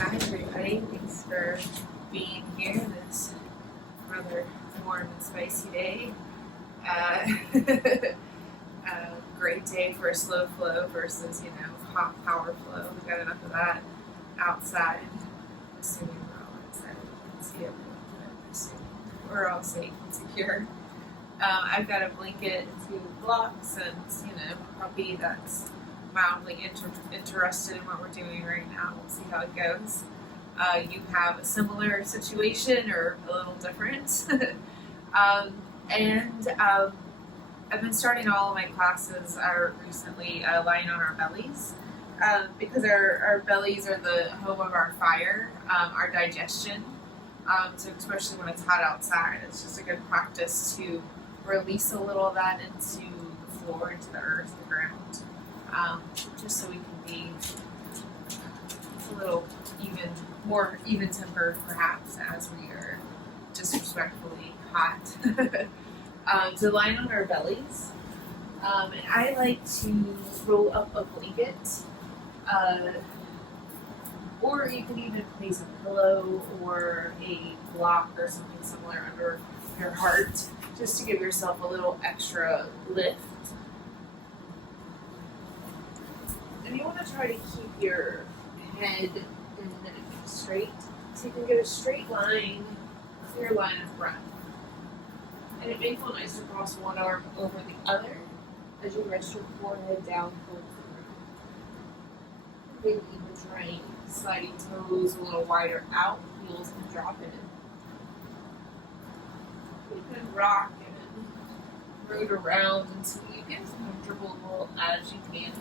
Hi everybody, thanks for being here this rather warm and spicy day. Great day for a slow flow versus, hot power flow. We've got enough of that outside. Assuming we're all outside. You can see everyone, but assuming we're all safe and secure. I've got a blanket, 2 blocks, and, a puppy that's mildly interested in what we're doing right now. We'll see how it goes. You have a similar situation or a little different. I've been starting all of my classes recently lying on our bellies because our bellies are the home of our fire, our digestion. So especially when it's hot outside, it's just a good practice to release a little of that into the floor, into the earth, the ground. Just so we can be a little more even-tempered, perhaps, as we are disrespectfully hot. To lie on our bellies, and I like to roll up a blanket, or you can even place a pillow or a block or something similar under your heart, just to give yourself a little extra lift. And you want to try to keep your head and neck straight, so you can get a straight line to your line of breath. And it may feel nice to cross one arm over the other as you rest your forehead down towards the ground. Maybe even trying sliding toes a little wider out, heels can drop in. You can rock and root around until you get as comfortable as you can.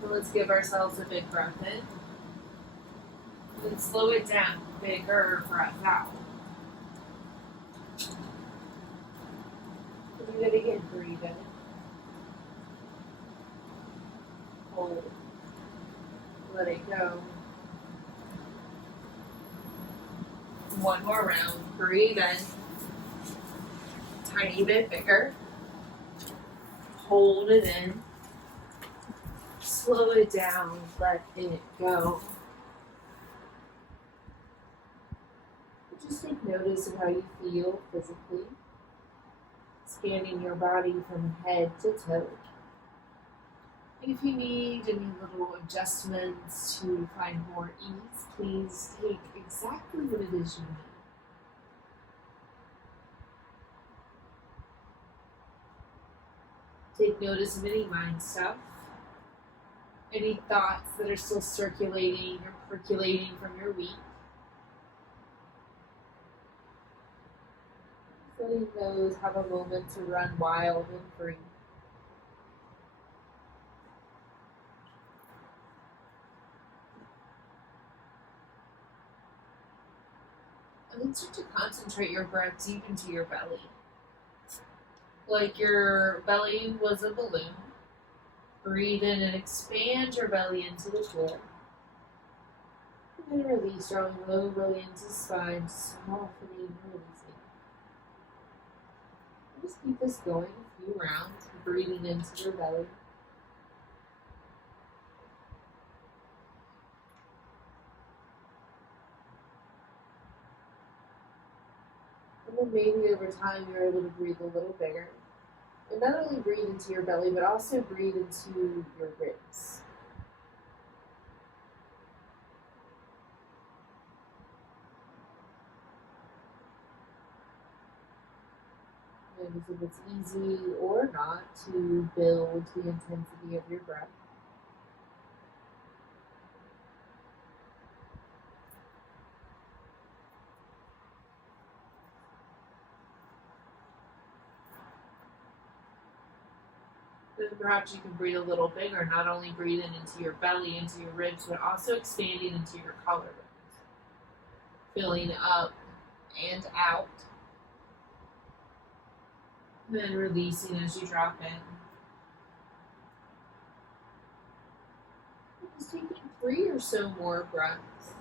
So let's give ourselves a big breath in. And then slow it down, bigger breath out. Do that again, breathe in. Hold. Let it go. One more round, breathe in. Tiny bit bigger. Hold it in. Slow it down, let it go. Just take notice of how you feel physically, scanning your body from head to toe. And if you need any little adjustments to find more ease, please take exactly what it is you need. Take notice of any mind stuff. Any thoughts that are still circulating or percolating from your week. Letting those have a moment to run wild and free. And then start to concentrate your breath deep into your belly. Like your belly was a balloon. Breathe in and expand your belly into the floor. And then release, drawing low belly into the spine, softening and releasing. And just keep this going a few rounds, breathing into your belly. And then maybe over time you're able to breathe a little bigger. And not only breathe into your belly, but also breathe into your ribs. And if it's easy or not to build the intensity of your breath. Then perhaps you can breathe a little bigger, not only breathing into your belly, into your ribs, but also expanding into your collarbones. Filling up and out. And then releasing as you drop in. Just taking 3 or so more breaths.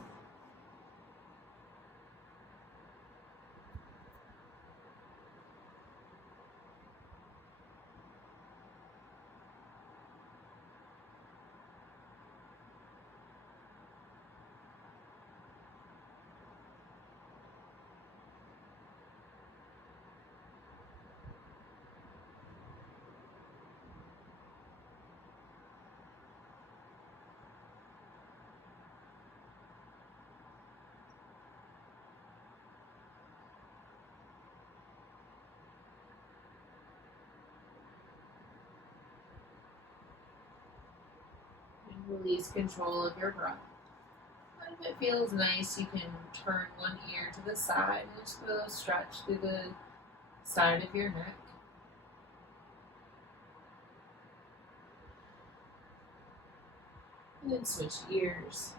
Release control of your breath. And if it feels nice, you can turn one ear to the side and just go stretch through the side of your neck. And then switch ears.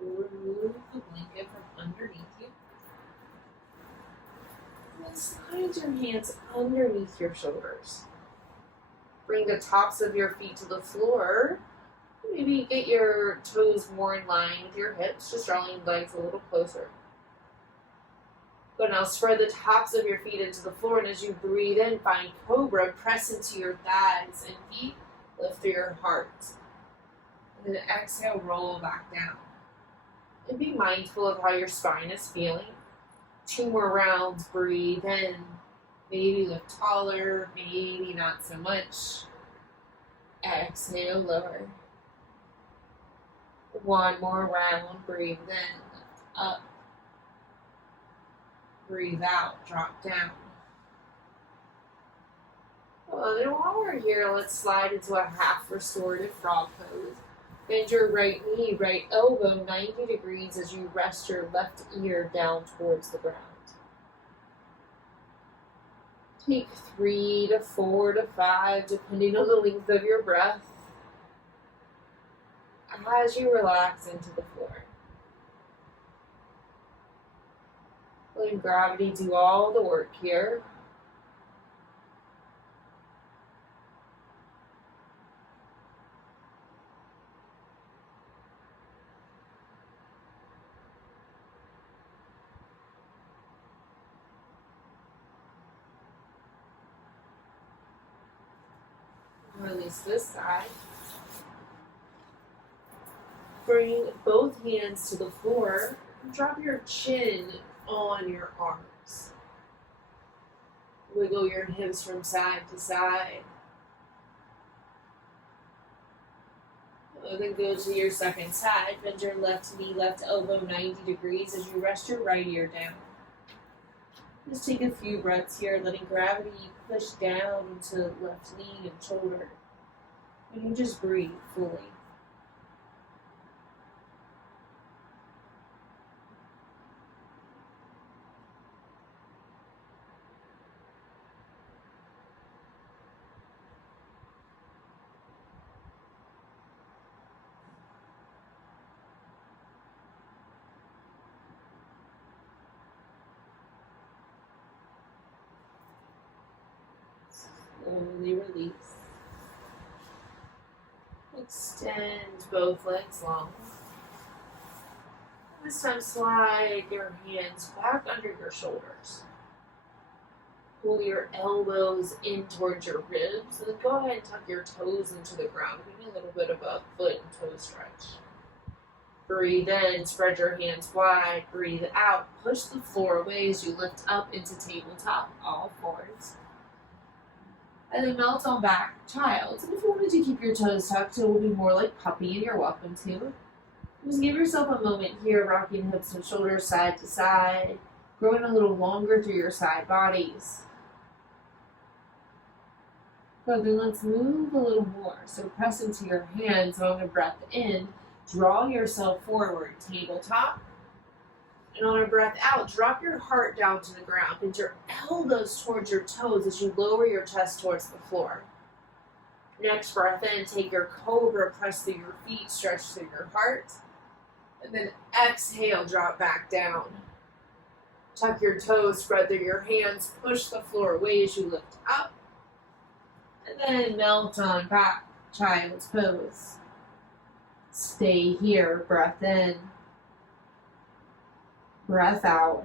Remove the blanket from underneath you. And then slide your hands underneath your shoulders. Bring the tops of your feet to the floor. Maybe get your toes more in line with your hips, just drawing legs a little closer. But now spread the tops of your feet into the floor, and as you breathe in, find cobra, press into your thighs and feet, lift through your heart. And then exhale, roll back down. And be mindful of how your spine is feeling. 2 more rounds, breathe in. Maybe lift taller, maybe not so much. Exhale, lower. 1 more round, breathe in, lift up. Breathe out, drop down. Well, then while we're here, let's slide into a half restorative frog pose. Bend your right knee, right elbow 90 degrees as you rest your left ear down towards the ground. Take 3 to 4 to 5, depending on the length of your breath, as you relax into the floor. Letting gravity do all the work here. Release this side. Bring both hands to the floor and drop your chin on your arms. Wiggle your hips from side to side. Then go to your second side. Bend your left knee, left elbow 90 degrees as you rest your right ear down. Just take a few breaths here, letting gravity push down into left knee and shoulder. And you just breathe fully. Slowly release. Extend both legs long. This time slide your hands back under your shoulders. Pull your elbows in towards your ribs, and then go ahead and tuck your toes into the ground. Give me a little bit of a foot and toe stretch. Breathe in, spread your hands wide. Breathe out, push the floor away as you lift up into tabletop, all fours. And then melt on back, child. And if you wanted to keep your toes tucked, it will be more like puppy, and you're welcome to. Just give yourself a moment here, rocking hips and shoulders side to side, growing a little longer through your side bodies. So then let's move a little more. So press into your hands on a breath in, draw yourself forward, tabletop. And on a breath out, drop your heart down to the ground. Bend your elbows towards your toes as you lower your chest towards the floor. Next breath in, take your cobra, press through your feet, stretch through your heart. And then exhale, drop back down. Tuck your toes, spread through your hands, push the floor away as you lift up. And then melt on back, child's pose. Stay here, breath in. Breath out.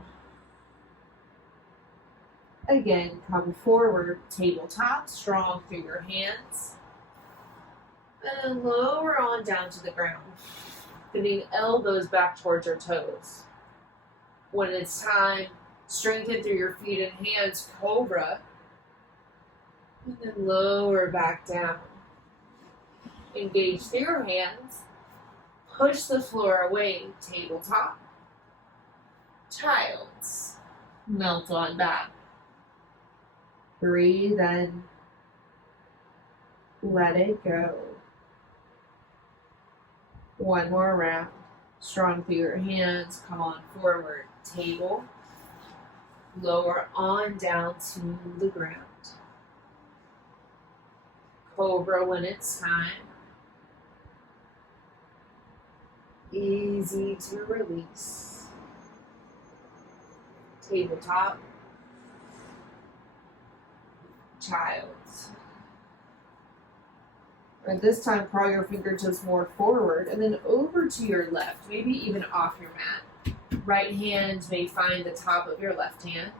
Again, come forward, tabletop, strong through your hands. And lower on down to the ground. Bending elbows back towards your toes. When it's time, strengthen through your feet and hands, cobra. And then lower back down. Engage through your hands. Push the floor away, tabletop. Child's. Melt on back. Breathe in. Let it go. One more round. Strong through your hands. Come on forward. Table. Lower on down to the ground. Cobra when it's time. Easy to release. Tabletop. Child's. And this time, crawl your fingertips more forward and then over to your left, maybe even off your mat. Right hand may find the top of your left hand.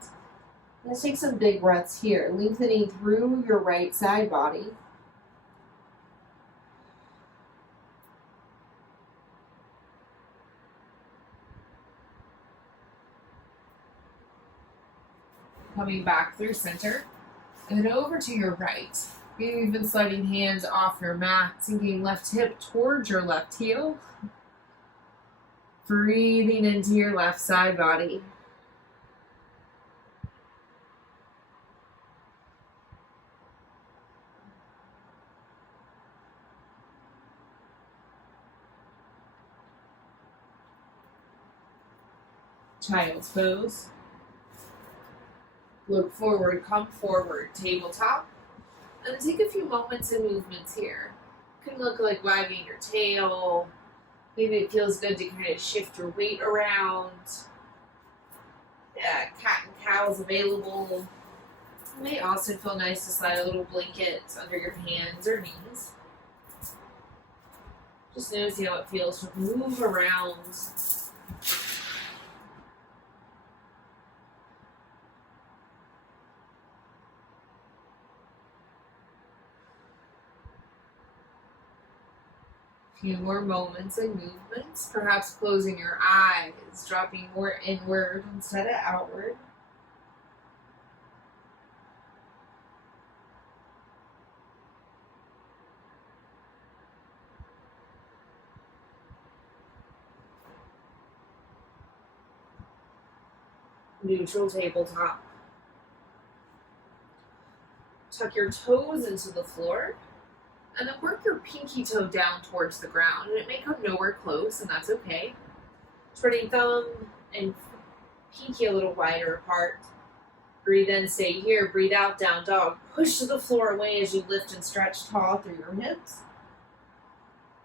Let's take some big breaths here, lengthening through your right side body. Coming back through center, and then over to your right. Maybe even sliding hands off your mat, sinking left hip towards your left heel. Breathing into your left side body. Child's pose. Look forward, come forward, tabletop. And then take a few moments and movements here. It can look like wagging your tail. Maybe it feels good to kind of shift your weight around. Yeah, cat and cow is available. It may also feel nice to slide a little blanket under your hands or knees. Just notice how it feels to move around. Few more moments and movements, perhaps closing your eyes, dropping more inward instead of outward. Neutral tabletop. Tuck your toes into the floor. And then work your pinky toe down towards the ground. And it may come nowhere close, and that's okay. Spreading thumb and pinky a little wider apart. Breathe in, stay here. Breathe out, down dog. Push the floor away as you lift and stretch tall through your hips.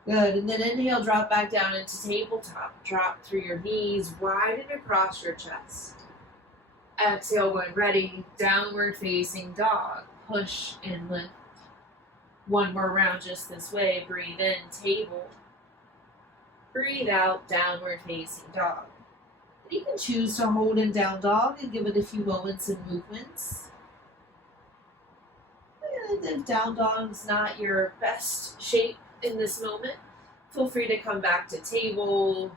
Good. And then inhale, drop back down into tabletop. Drop through your knees, widen across your chest. Exhale when ready. Downward facing dog. Push and lift. One more round just this way. Breathe in, table. Breathe out, downward facing dog. And you can choose to hold in down dog and give it a few moments and movements. And if down dog's not your best shape in this moment, feel free to come back to table.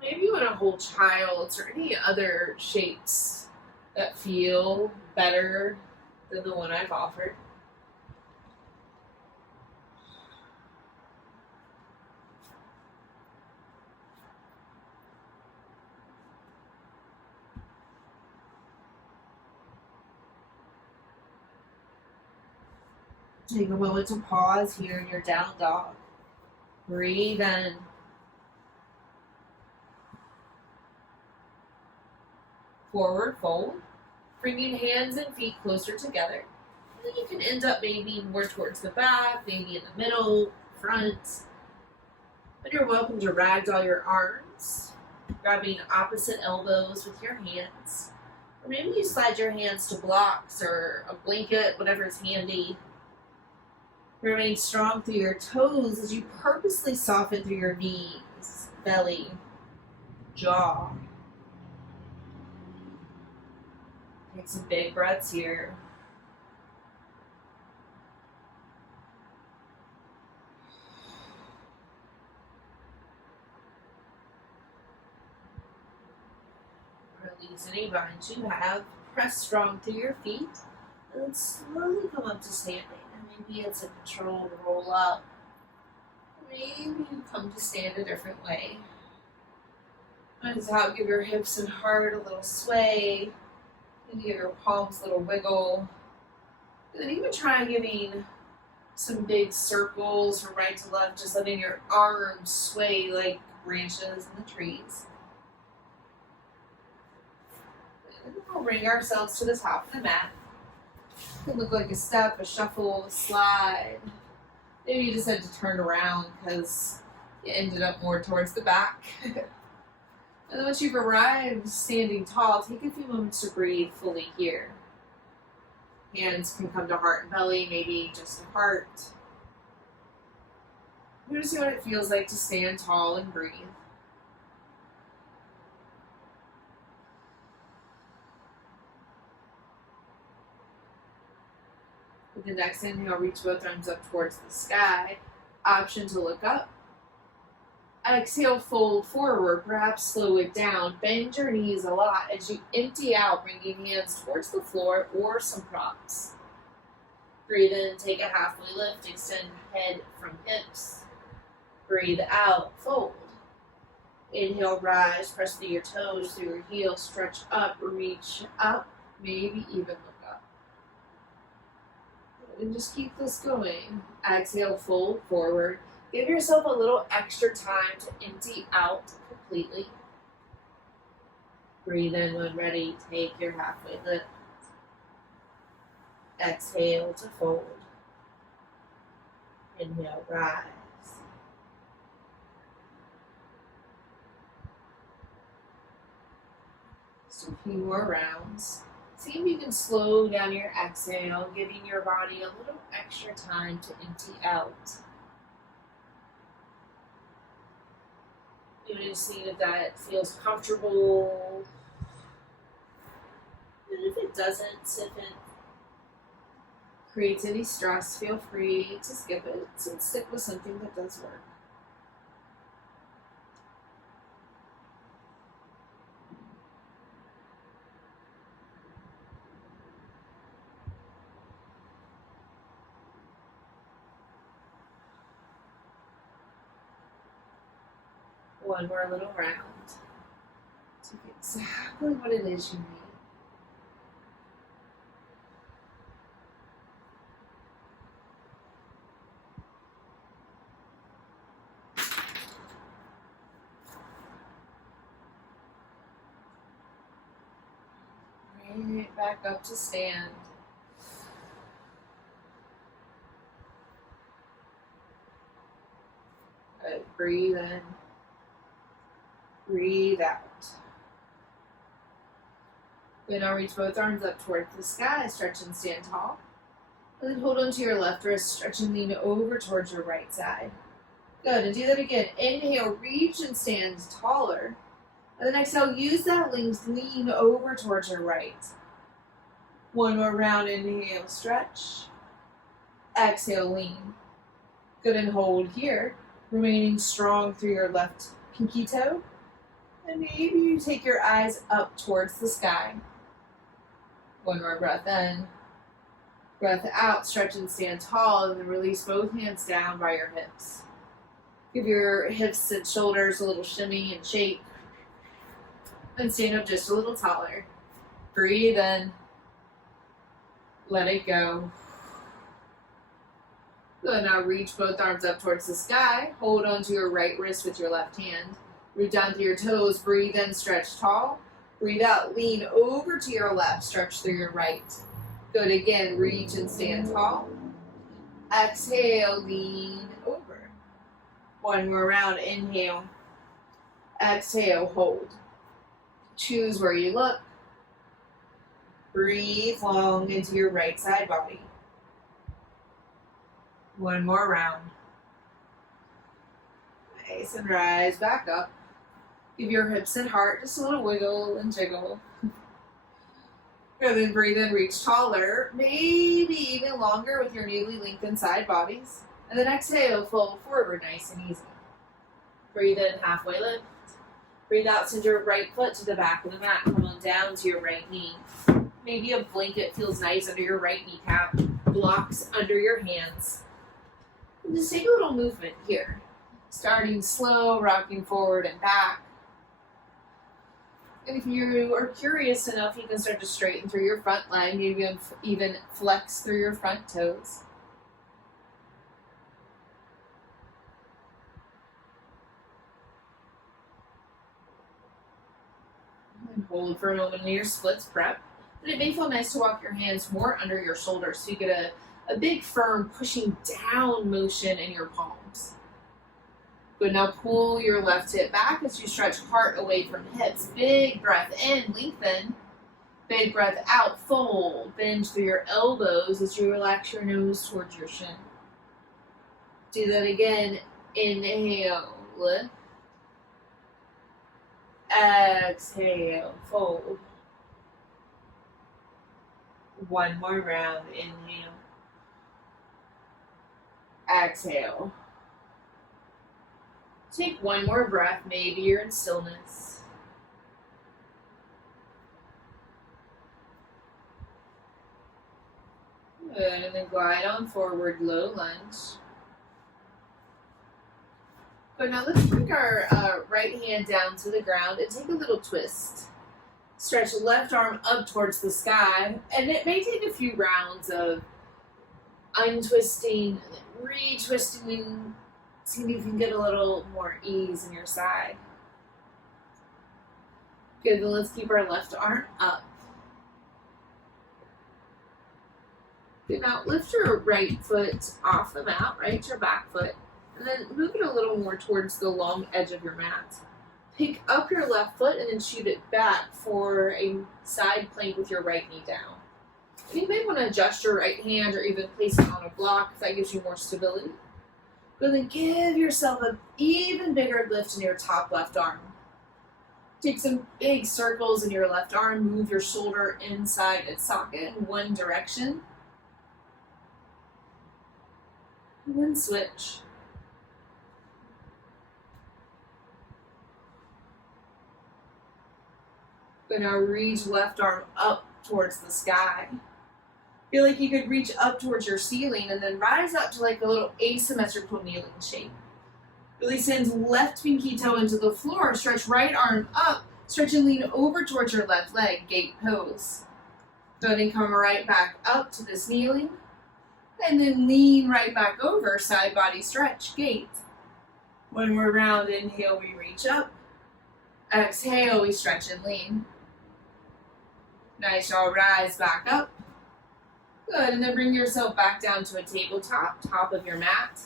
Maybe you want to hold child's or any other shapes that feel better than the one I've offered. Take a moment to pause here in your down dog. Breathe in. Forward fold. Bringing hands and feet closer together. And then you can end up maybe more towards the back, maybe in the middle, front. But you're welcome to ragdoll your arms, grabbing opposite elbows with your hands. Or maybe you slide your hands to blocks or a blanket, whatever is handy. Remain strong through your toes as you purposely soften through your knees, belly, jaw. Take some big breaths here. Release any binds you have. Press strong through your feet. And then slowly come up to standing. Maybe it's a controlled roll up. Maybe you come to stand a different way. As out, give your hips and heart a little sway. And give your palms a little wiggle. And then even try giving some big circles from right to left, just letting your arms sway like branches in the trees. And then we'll bring ourselves to the top of the mat. It could look like a step, a shuffle, a slide. Maybe you just had to turn around because you ended up more towards the back. And then once you've arrived standing tall, take a few moments to breathe fully here. Hands can come to heart and belly, maybe just to heart. Notice what it feels like to stand tall and breathe. With the next inhale, reach both arms up towards the sky. Option to look up. Exhale, fold forward, perhaps slow it down. Bend your knees a lot as you empty out, bringing hands towards the floor or some props. Breathe in, take a halfway lift, extend head from hips. Breathe out, fold. Inhale, rise, press through your toes, through your heels, stretch up, reach up, maybe even look up. And just keep this going. Exhale, fold forward. Give yourself a little extra time to empty out completely. Breathe in when ready. Take your halfway lift. Exhale to fold. Inhale, rise. Just a few more rounds. See if you can slow down your exhale, giving your body a little extra time to empty out. You want to see if that feels comfortable. And if it doesn't, if it creates any stress, feel free to skip it and stick with something that does work. One more little round to get exactly what it is you need. Bring it back up to stand. Good. Breathe in. Breathe out. Then now reach both arms up towards the sky, stretch and stand tall. And then hold onto your left wrist, stretch and lean over towards your right side. Good, and do that again. Inhale, reach and stand taller. And then exhale, use that lean over towards your right. One more round, inhale, stretch. Exhale, lean. Good, and hold here, remaining strong through your left pinky toe. And maybe you take your eyes up towards the sky. One more breath in. Breath out, stretch and stand tall, and then release both hands down by your hips. Give your hips and shoulders a little shimmy and shake. And stand up just a little taller. Breathe in. Let it go. Good, now reach both arms up towards the sky. Hold onto your right wrist with your left hand. Root down through your toes, breathe in, stretch tall. Breathe out, lean over to your left, stretch through your right. Good, again, reach and stand tall. Exhale, lean over. One more round, inhale. Exhale, hold. Choose where you look. Breathe long into your right side body. One more round. Nice, and rise back up. Give your hips and heart just a little wiggle and jiggle. And then breathe in, reach taller, maybe even longer with your newly lengthened side bodies. And then exhale, fold forward nice and easy. Breathe in, halfway lift. Breathe out, send your right foot to the back of the mat. Come on down to your right knee. Maybe a blanket feels nice under your right kneecap. Blocks under your hands. And just take a little movement here. Starting slow, rocking forward and back. And if you are curious enough, you can start to straighten through your front leg, even flex through your front toes. And hold for a moment in your splits prep. And it may feel nice to walk your hands more under your shoulders so you get a big, firm, pushing down motion in your palms. Good, now pull your left hip back as you stretch heart away from hips. Big breath in, lengthen. Big breath out, fold. Bend through your elbows as you relax your nose towards your shin. Do that again. Inhale, lift. Exhale, fold. One more round, inhale. Exhale. Take one more breath, maybe you're in stillness. Good, and then glide on forward, low lunge. Good, now let's bring our right hand down to the ground and take a little twist. Stretch left arm up towards the sky, and it may take a few rounds of untwisting, retwisting, and see if you can get a little more ease in your side. Good, then let's keep our left arm up. Good, now lift your right foot off the mat, right, your back foot, and then move it a little more towards the long edge of your mat. Pick up your left foot and then shoot it back for a side plank with your right knee down. And you may want to adjust your right hand or even place it on a block if that gives you more stability. But then give yourself an even bigger lift in your top left arm. Take some big circles in your left arm. Move your shoulder inside its socket in one direction. And then switch. But now reach left arm up towards the sky. Feel like you could reach up towards your ceiling and then rise up to like a little asymmetrical kneeling shape. Really send left pinky toe into the floor. Stretch right arm up. Stretch and lean over towards your left leg. Gate pose. Then come right back up to this kneeling. And then lean right back over. Side body stretch. Gate. One more round. Inhale, we reach up. Exhale, we stretch and lean. Nice, y'all. Rise back up. Good, and then bring yourself back down to a tabletop, top of your mat.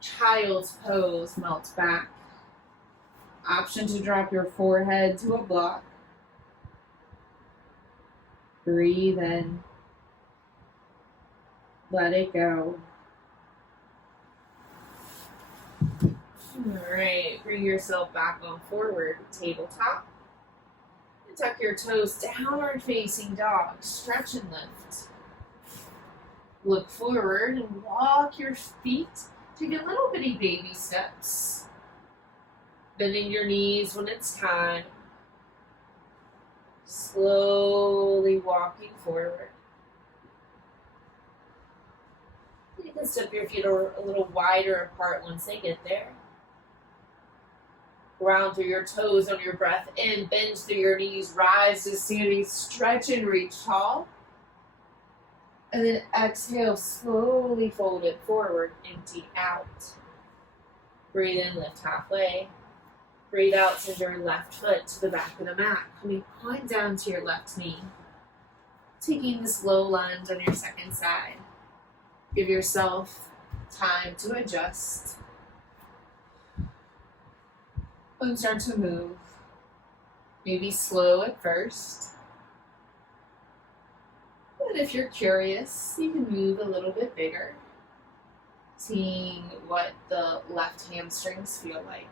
Child's pose, melt back. Option to drop your forehead to a block. Breathe in. Let it go. All right, bring yourself back on forward, tabletop. And tuck your toes, downward facing dog. Stretch and lift. Look forward and walk your feet. Take a little bitty baby steps. Bending your knees when it's time. Slowly walking forward. You can step your feet a little wider apart once they get there. Ground through your toes on your breath in. Bend through your knees. Rise to standing. Stretch and reach tall. And then exhale, slowly fold it forward, empty out. Breathe in, lift halfway. Breathe out, send your left foot to the back of the mat. Coming on down to your left knee. Taking this low lunge on your second side. Give yourself time to adjust. And start to move. Maybe slow at first. And if you're curious, you can move a little bit bigger, seeing what the left hamstrings feel like.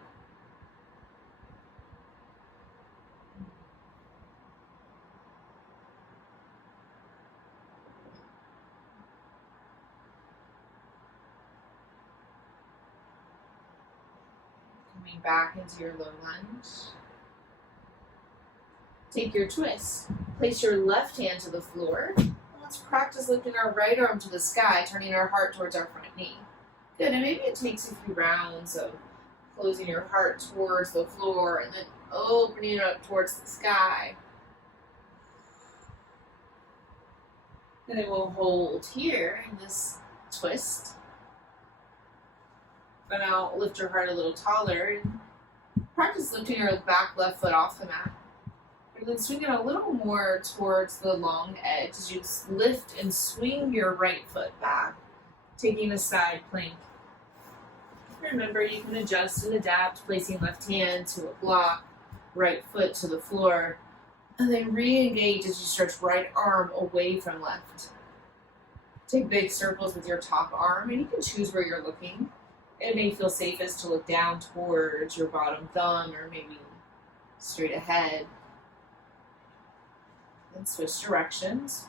Coming back into your low lunge. Take your twist. Place your left hand to the floor. Let's practice lifting our right arm to the sky, turning our heart towards our front knee. Good, and maybe it takes a few rounds of closing your heart towards the floor and then opening it up towards the sky. And then we'll hold here in this twist. But now lift your heart a little taller and practice lifting your back left foot off the mat. And then swing it a little more towards the long edge as you lift and swing your right foot back, taking a side plank. Remember, you can adjust and adapt, placing left hand to a block, right foot to the floor, and then re-engage as you stretch right arm away from left. Take big circles with your top arm, and you can choose where you're looking. It may feel safest to look down towards your bottom thumb or maybe straight ahead. Then switch directions.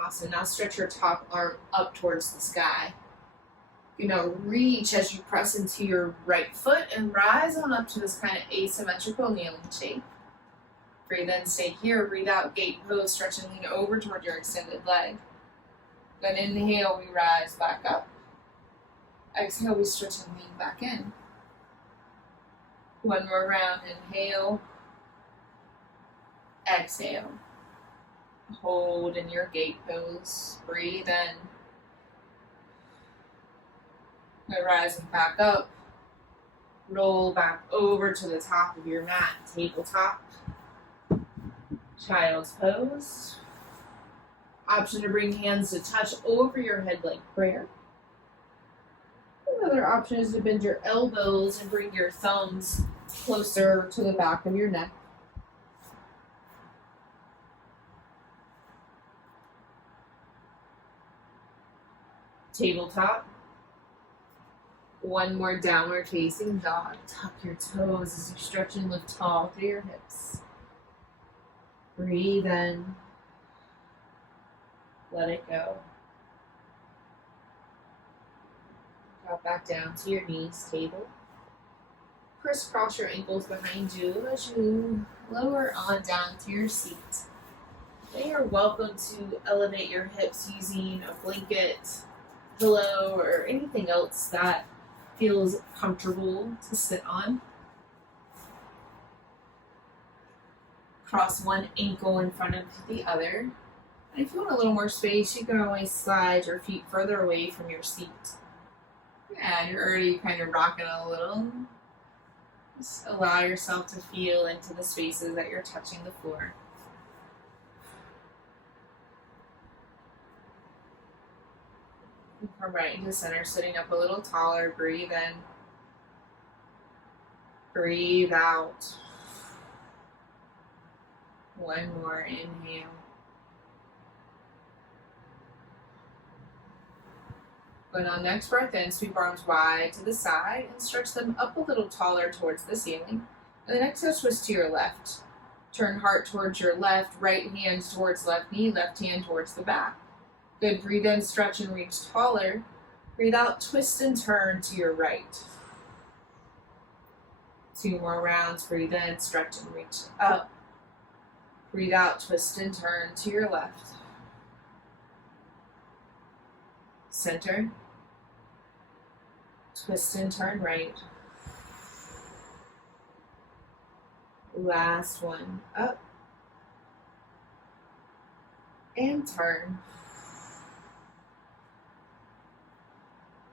Awesome. Now stretch your top arm up towards the sky. You know, reach as you press into your right foot and rise on up to this kind of asymmetrical kneeling shape. Breathe in, stay here. Breathe out, gate pose, stretch and lean over toward your extended leg. Then inhale, we rise back up. Exhale, we stretch and lean back in. One more round, inhale. Exhale. Hold in your gate pose. Breathe in. Then rising back up. Roll back over to the top of your mat, tabletop. Child's pose. Option to bring hands to touch over your head like prayer. Another option is to bend your elbows and bring your thumbs closer to the back of your neck. Tabletop. One more downward facing dog. Tuck your toes as you stretch and lift tall through your hips. Breathe in. Let it go. Drop back down to your knees, table. Crisscross your ankles behind you as you lower on down to your seat. Then you're welcome to elevate your hips using a blanket, pillow, or anything else that feels comfortable to sit on. Cross one ankle in front of the other. And if you want a little more space, you can always slide your feet further away from your seat. Yeah, you're already kind of rocking a little. Just allow yourself to feel into the spaces that you're touching the floor. And come right into center, sitting up a little taller. Breathe in. Breathe out. One more inhale. But on next breath in, sweep arms wide to the side and stretch them up a little taller towards the ceiling. And then exhale, twist to your left. Turn heart towards your left, right hand towards left knee, left hand towards the back. Good, breathe in, stretch and reach taller. Breathe out, twist and turn to your right. 2 more rounds, breathe in, stretch and reach up. Breathe out, twist and turn to your left. Center. Twist and turn right. Last one, up. And turn.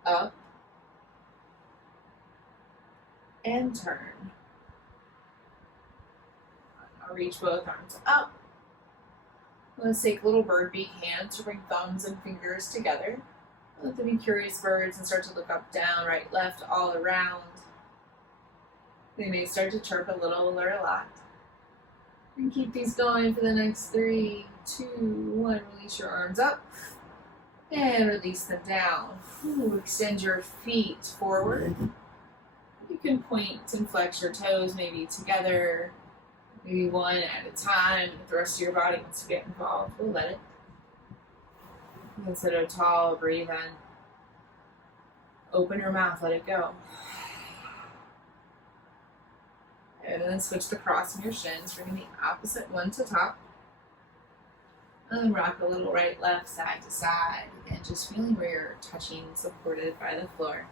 Up. And turn. I'll reach both arms up. Let's take little bird beak hands to bring thumbs and fingers together. Let them be curious birds and start to look up, down, right, left, all around. They may start to chirp a little or a lot. And keep these going for the next 3, 2, 1. Release your arms up and release them down. Ooh, extend your feet forward. You can point and flex your toes maybe together, maybe one at a time. If the rest of your body wants to get involved, we'll let it. And sit up tall, breathe in. Open your mouth, let it go. And then switch to crossing your shins, bringing the opposite one to top. And then rock a little right, left, side to side. Again, just feeling where you're touching, supported by the floor.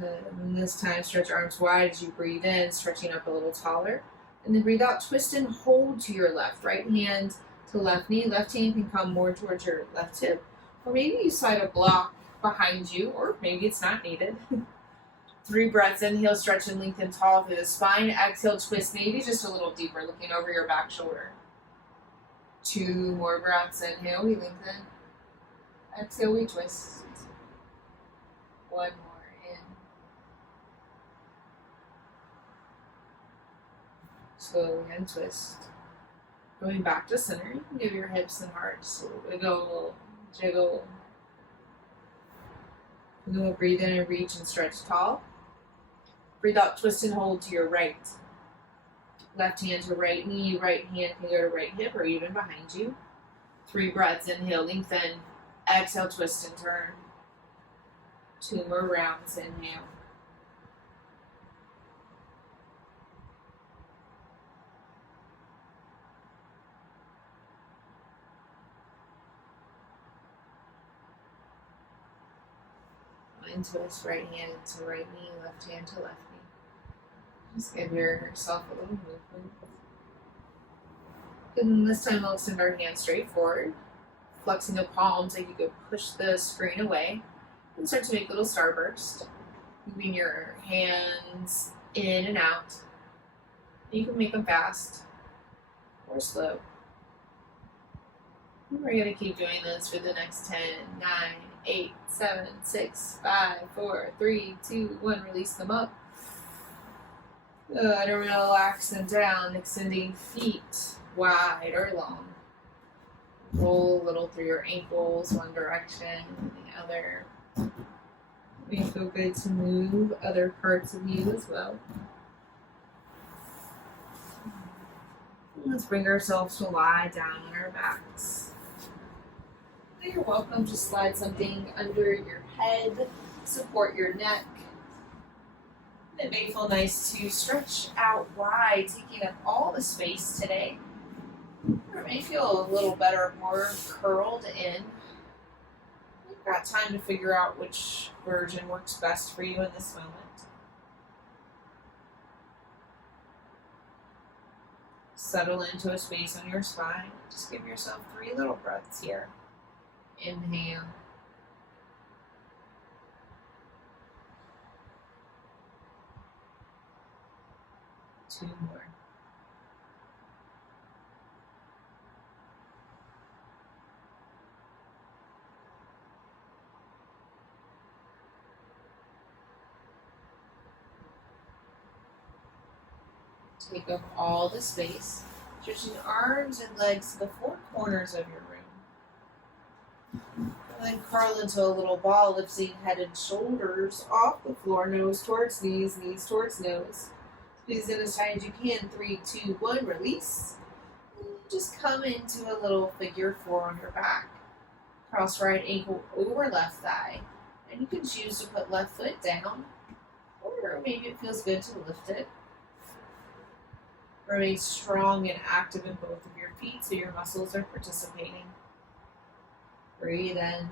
And this time, stretch arms wide as you breathe in, stretching up a little taller. And then breathe out, twist and hold to your left. Right hand to left knee. Left hand can come more towards your left hip. Or maybe you slide a block behind you, or maybe it's not needed. 3 breaths, inhale, stretch and lengthen tall through the spine. Exhale, twist, maybe just a little deeper, looking over your back shoulder. 2 more breaths, inhale, we lengthen. Exhale, we twist. 1 more, in. Slowly untwist. Going back to center, you can give your hips and heart just a little wiggle, jiggle. And then we'll breathe in and reach and stretch tall. Breathe out, twist and hold to your right. Left hand to right knee, right hand can go to right hip or even behind you. 3 breaths, inhale, lengthen. Exhale, twist and turn. 2 more rounds, inhale. Twist, right hand to right knee, left hand to left knee. Just give yourself a little movement. And this time we'll extend our hands straight forward, flexing the palms like you could push the screen away, and start to make little starburst. Moving your hands in and out. You can make them fast or slow. We're going to keep doing this for the next 10, 9, 8, 7, 6, 5, 4, 3, 2, 1. Release them up. Good. And relax them down, extending feet wide or long. Roll a little through your ankles, one direction and the other. May feel good to move other parts of you as well. Let's bring ourselves to lie down on our backs. You're welcome to slide something under your head, support your neck. It may feel nice to stretch out wide, taking up all the space today. Or it may feel a little better, more curled in. You've got time to figure out which version works best for you in this moment. Settle into a space on your spine. Just give yourself 3 little breaths here. Inhale. Two more. Take up all the space, stretching arms and legs to the 4 corners of your room. And then curl into a little ball, lifting head and shoulders off the floor, nose towards knees, knees towards nose. Squeeze in as tight as you can. 3, 2, 1, release. And just come into a little figure 4 on your back. Cross right ankle over left thigh. And you can choose to put left foot down, or maybe it feels good to lift it. Remain strong and active in both of your feet so your muscles are participating. Breathe in.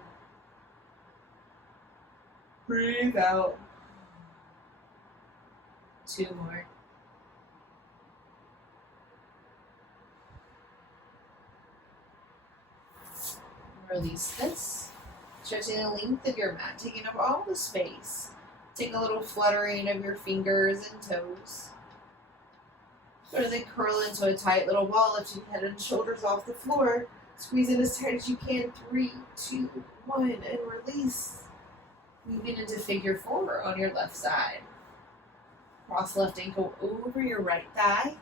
Breathe out. 2 more. Release this. Stretching the length of your mat, taking up all the space. Take a little fluttering of your fingers and toes. Sort of then curl into a tight little ball, lifting head and shoulders off the floor. Squeeze in as tight as you can. 3, 2, 1, and release. Moving into figure 4 on your left side. Cross left ankle over your right thigh.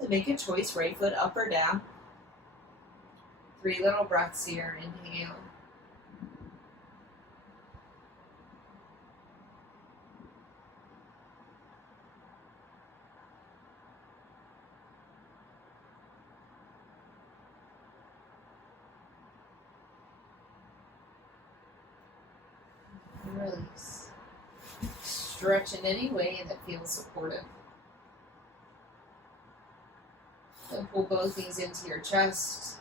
And make a choice, right foot up or down. 3 little breaths here. Inhale. Release. Stretch in any way that feels supportive. Then pull both knees into your chest.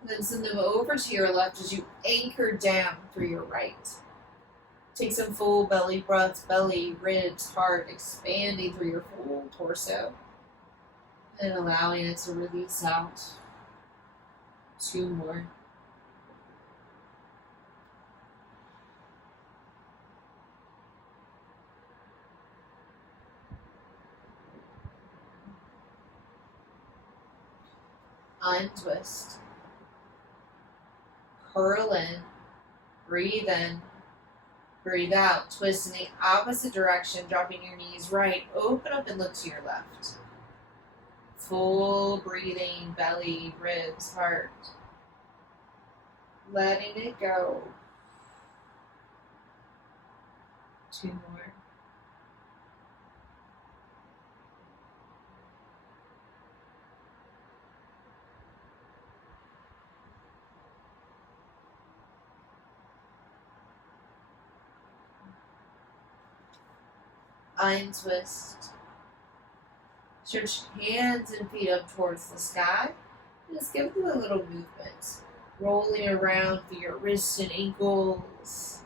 And then send them over to your left as you anchor down through your right. Take some full belly breaths, belly, ribs, heart, expanding through your full torso. And allowing it to release out. 2 more. Untwist. Curl in. Breathe in. Breathe out. Twist in the opposite direction, dropping your knees right. Open up and look to your left. Full breathing, belly, ribs, heart. Letting it go. 2 more. Untwist. Stretch hands and feet up towards the sky. Just give them a little movement. Rolling around through your wrists and ankles.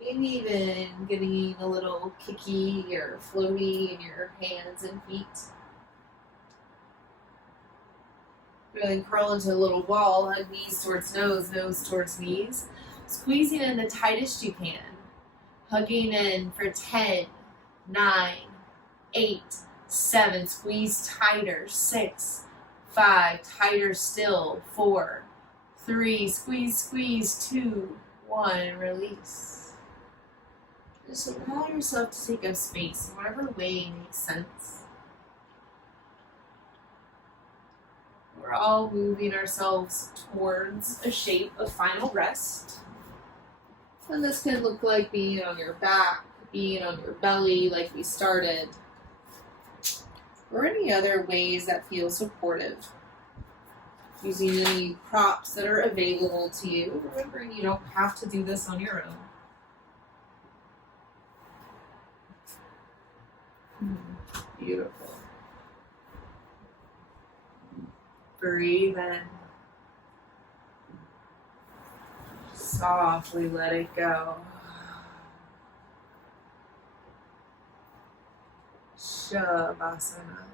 Maybe even getting a little kicky or floaty in your hands and feet. Then curl into a little ball, hug knees towards nose towards knees. Squeezing in the tightest you can. Hugging in for 10, 9, 8, 7. Squeeze tighter. 6, 5. Tighter still. 4, 3. Squeeze. 2, 1. Release. Just allow yourself to take up space in whatever way makes sense. We're all moving ourselves towards a shape of final rest. And this can look like being on your back, being on your belly like we started, or any other ways that feel supportive. Using any props that are available to you. Remembering you don't have to do this on your own. Beautiful. Breathe in. Softly let it go. Shavasana.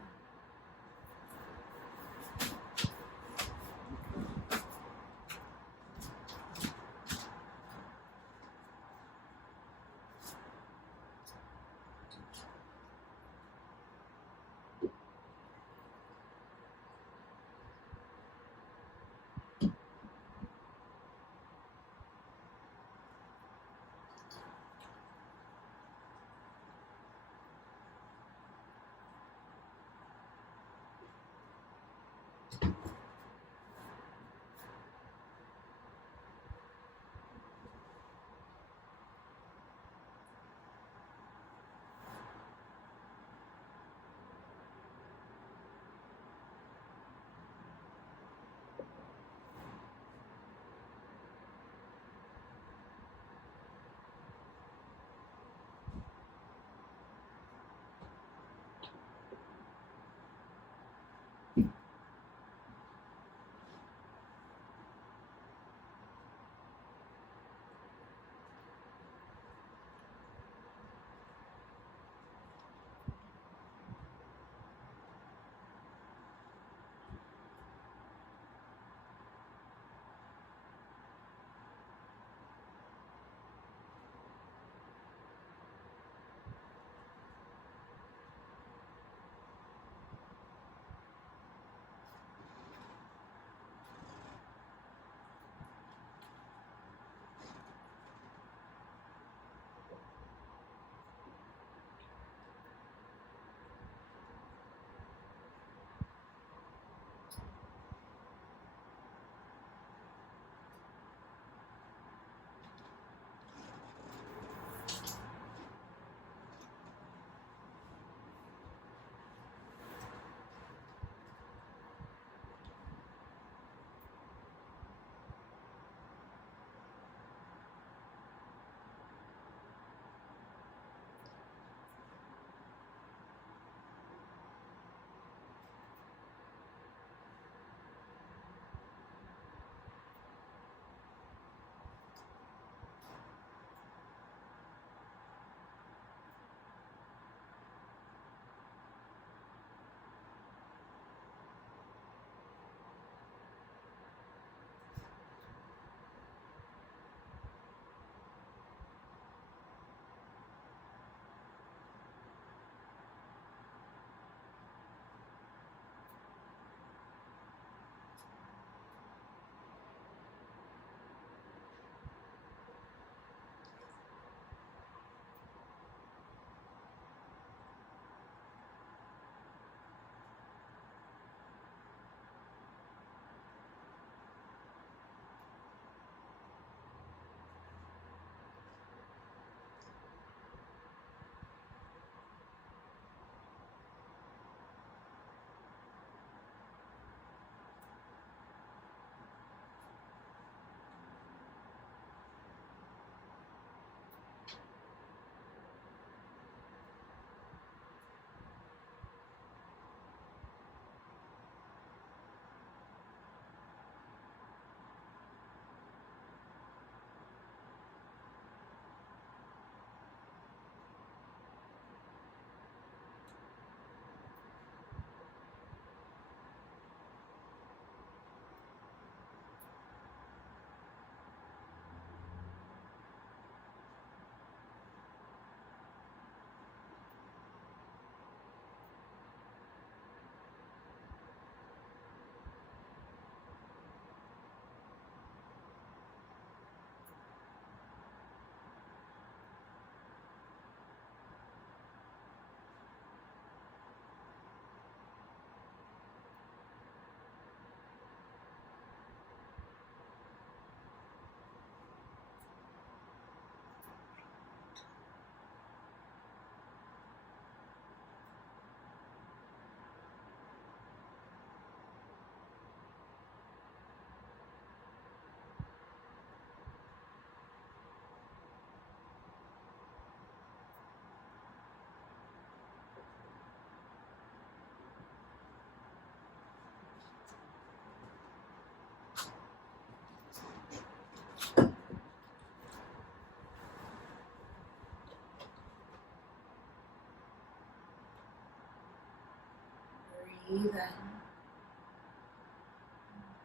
breathe in.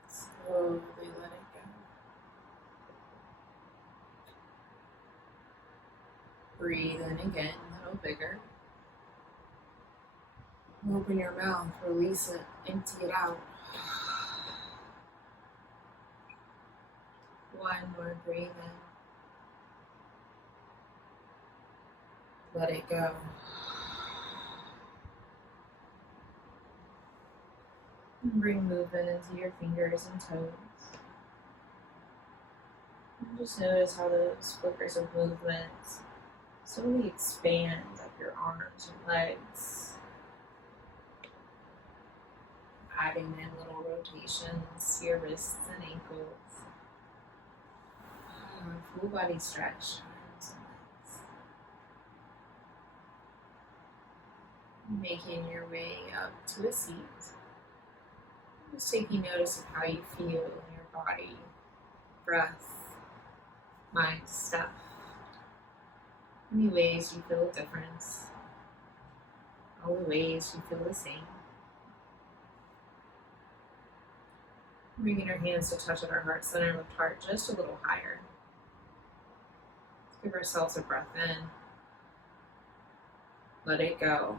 Slowly let it go. Breathe in again, a little bigger. Open your mouth, release it, empty it out. One more breathe in. Let it go. And bring movement into your fingers and toes. And just notice how those flickers of movement slowly expand up your arms and legs. Adding in little rotations to your wrists and ankles. Full body stretch, arms and legs. Making your way up to a seat. Just taking notice of how you feel in your body, breath, mind, stuff. Any ways you feel a difference. All the ways you feel the same. Bringing our hands to touch at our heart center, lift heart just a little higher. Let's give ourselves a breath in. Let it go.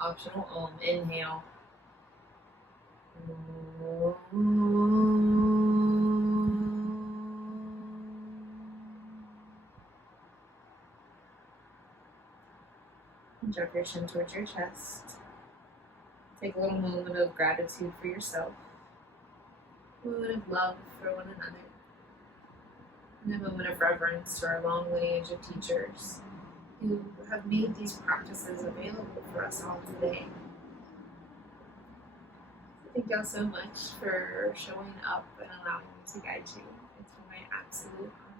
Optional Om. Inhale. And drop your chin towards your chest. Take a little moment of gratitude for yourself. A moment of love for one another. And a moment of reverence to our long lineage of teachers who have made these practices available for us all today. Thank y'all so much for showing up and allowing me to guide you. It's been my absolute honor.